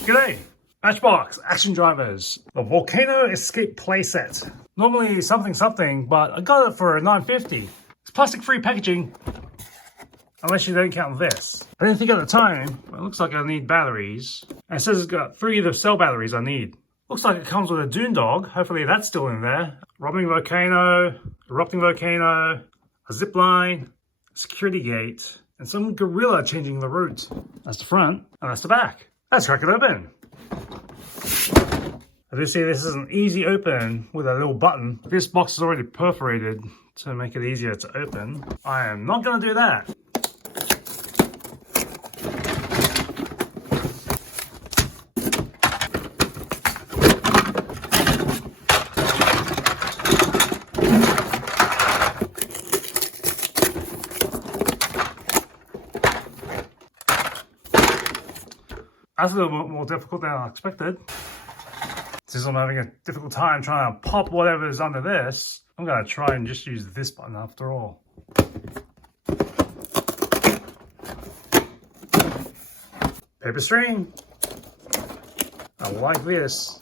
G'day! Matchbox, Action Drivers, the Volcano Escape playset. Normally something, but I got it for $9.50. It's plastic-free packaging, unless you don't count this. I didn't think at the time, but it looks like I need batteries. And it says it's got 3 of the cell batteries I need. Looks like it comes with a Dune Dog. Hopefully that's still in there. Robbing Volcano, Erupting Volcano, a zip line, a security gate, and some gorilla changing the route. That's the front, and that's the back. Let's crack it open. As you see, this is an easy open with a little button. This box is already perforated to make it easier to open. I am not going to do that. That's a little bit more difficult than I expected. Since I'm having a difficult time trying to pop whatever's under this, I'm going to try and just use this button after all. Paper string. I like this.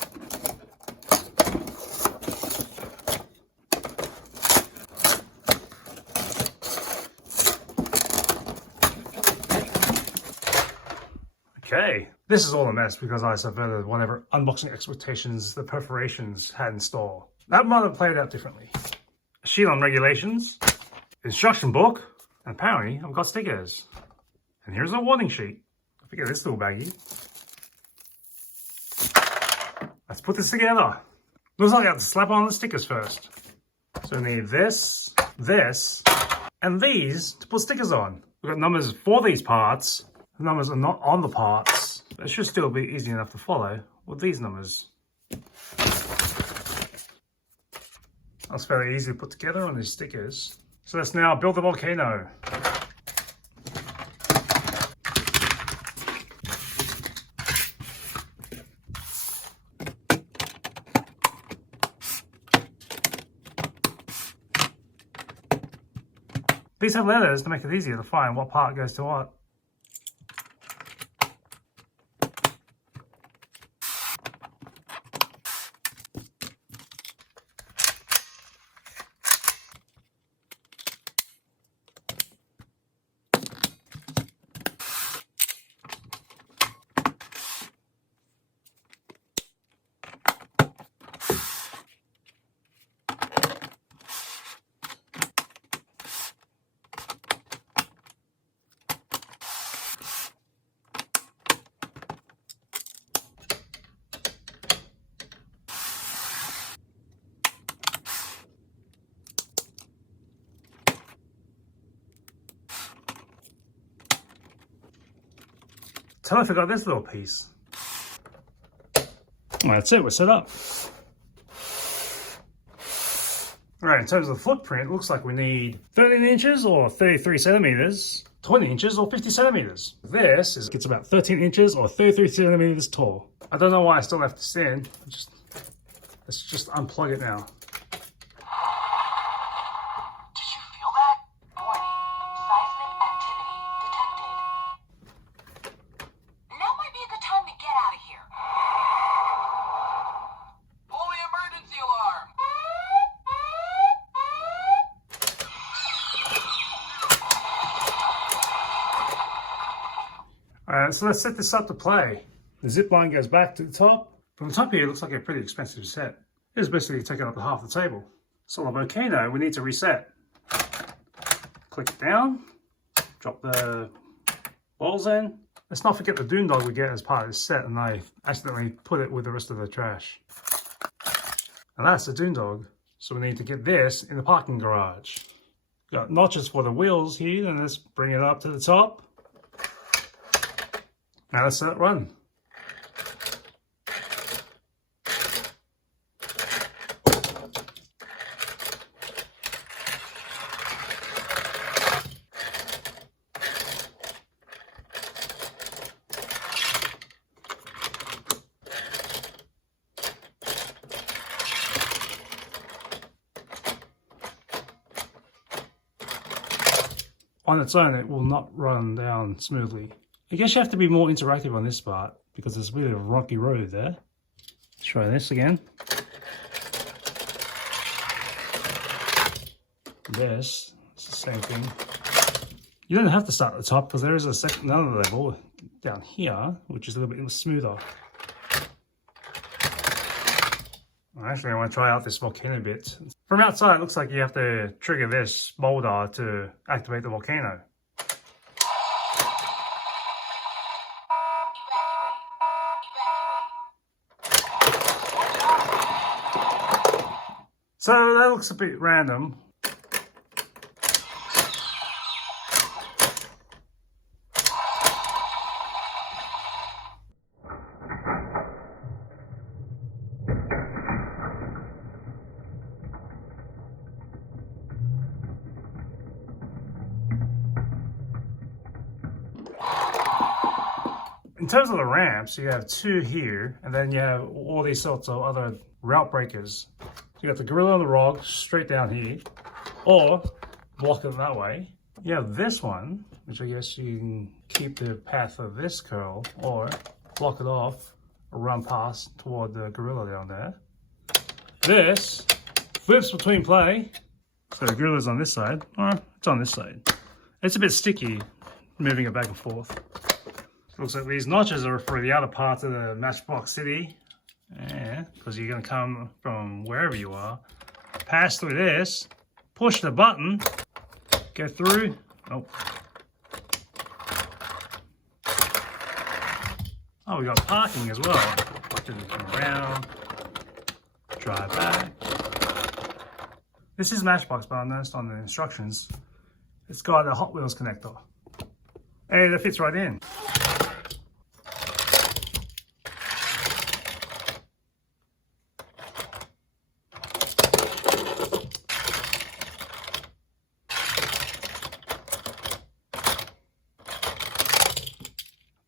Okay, this is all a mess because I subverted whatever unboxing expectations the perforations had in store. That might have played out differently. A sheet on regulations, instruction book, and apparently I've got stickers. And here's a warning sheet. I forget this little baggie. Let's put this together. Looks like I have to slap on the stickers first. So we need this, this, and these to put stickers on. We've got numbers for these parts. The numbers are not on the parts, but it should still be easy enough to follow with these numbers. That's very easy to put together on these stickers. So let's now build the volcano. These have letters to make it easier to find what part goes to what. Totally forgot this little piece. Well, that's it, we're set up. Alright, in terms of the footprint, it looks like we need 13 inches or 33 centimeters, 20 inches or 50 centimeters. This is, it's about 13 inches or 33 centimeters tall. I don't know why I still left this in. Let's just unplug it now. Alright, so let's set this up to play. The zip line goes back to the top. From the top here, it looks like a pretty expensive set. It's basically taking up half the table. So on Volcano, we need to reset. Click it down, drop the balls in. Let's not forget the Dune Dog we get as part of this set, and I accidentally put it with the rest of the trash. And that's the Dune Dog. So we need to get this in the parking garage. Got notches for the wheels here, and let's bring it up to the top. Now let's let it run. On its own, it will not run down smoothly. I guess you have to be more interactive on this part, because there's really a rocky road there. Let's try this again. This, it's the same thing. You don't have to start at the top because there is another level down here, which is a little bit smoother. Actually, I want to try out this volcano bit. From outside, it looks like you have to trigger this boulder to activate the volcano. So that looks a bit random. In terms of the ramps, you have two here, and then you have all these sorts of other route breakers. You got the gorilla on the rock straight down here, or block it that way. You have this one, which I guess you can keep the path of this curl, or block it off, or run past toward the gorilla down there. This flips between play, so the gorilla's on this side, or it's on this side. It's a bit sticky, moving it back and forth. Looks like these notches are for the outer part of the Matchbox city. Yeah, because you're going to come from wherever you are, pass through this, push the button, go through. Oh, we got parking as well. Come around, drive back. This is Matchbox, but I noticed on the instructions, it's got a Hot Wheels connector. And it fits right in.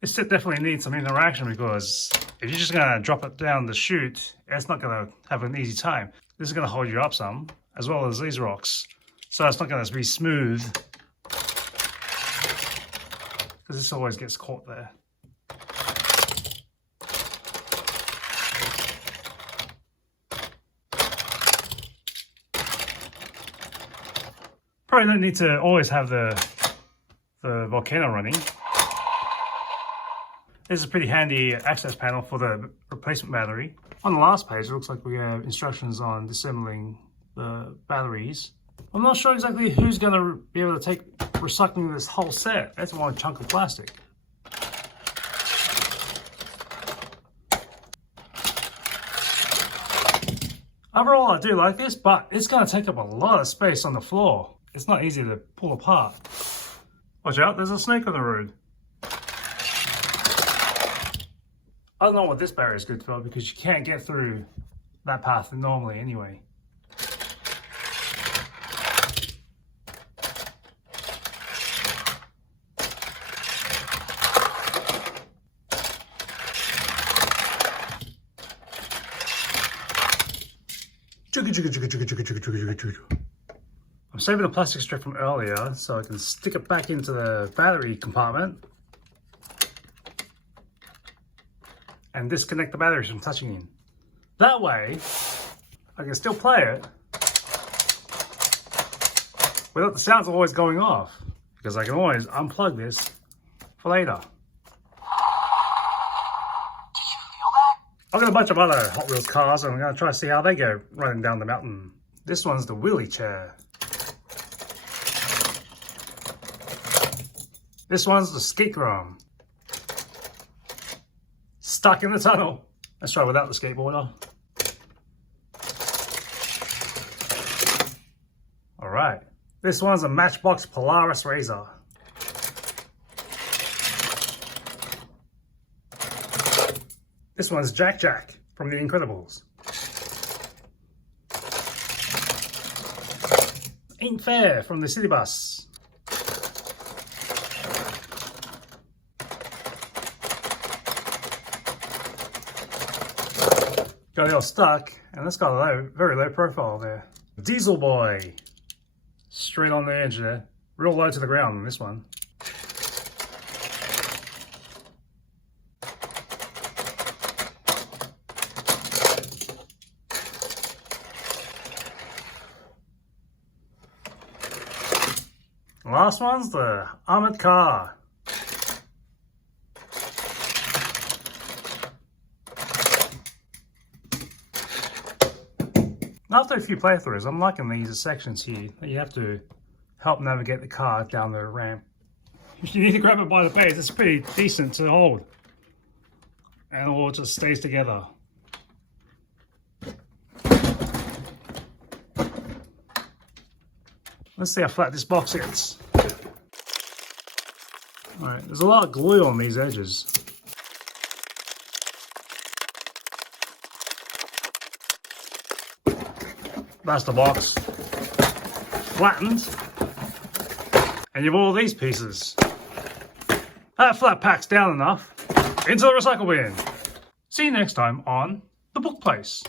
This set definitely needs some interaction because if you're just going to drop it down the chute, it's not going to have an easy time. This is going to hold you up some, as well as these rocks. So it's not going to be smooth, because this always gets caught there. Probably don't need to always have the volcano running. This is a pretty handy access panel for the replacement battery. On the last page, it looks like we have instructions on disassembling the batteries. I'm not sure exactly who's going to be able to take recycling this whole set. That's one chunk of plastic. Overall, I do like this, but it's going to take up a lot of space on the floor. It's not easy to pull apart. Watch out, there's a snake on the road. I don't know what this barrier is good for because you can't get through that path normally anyway. I'm saving the plastic strip from earlier so I can stick it back into the battery compartment and disconnect the batteries from touching in. That way, I can still play it without the sounds always going off, because I can always unplug this for later. I've got a bunch of other Hot Wheels cars and I'm going to try to see how they go running down the mountain. This one's the Wheelie chair. This one's the skate Grom. Stuck in the tunnel. Let's try without the skateboarder. All right. This one's a Matchbox Polaris Razor. This one's Jack from The Incredibles. Ain't Fair from the City Bus. Got it all stuck, and that's got a very low profile there. Dieselboy. Straight on the edge there. Real low to the ground on this one. The last one's the Armoured Car. After a few playthroughs, I'm liking these sections here that you have to help navigate the car down the ramp. If you need to grab it by the base, it's pretty decent to hold. And it all just stays together. Let's see how flat this box gets. Alright, there's a lot of glue on these edges. That's the box. Flattened. And you've all these pieces. That flat pack's down enough. Into the recycle bin. See you next time on The Book Place.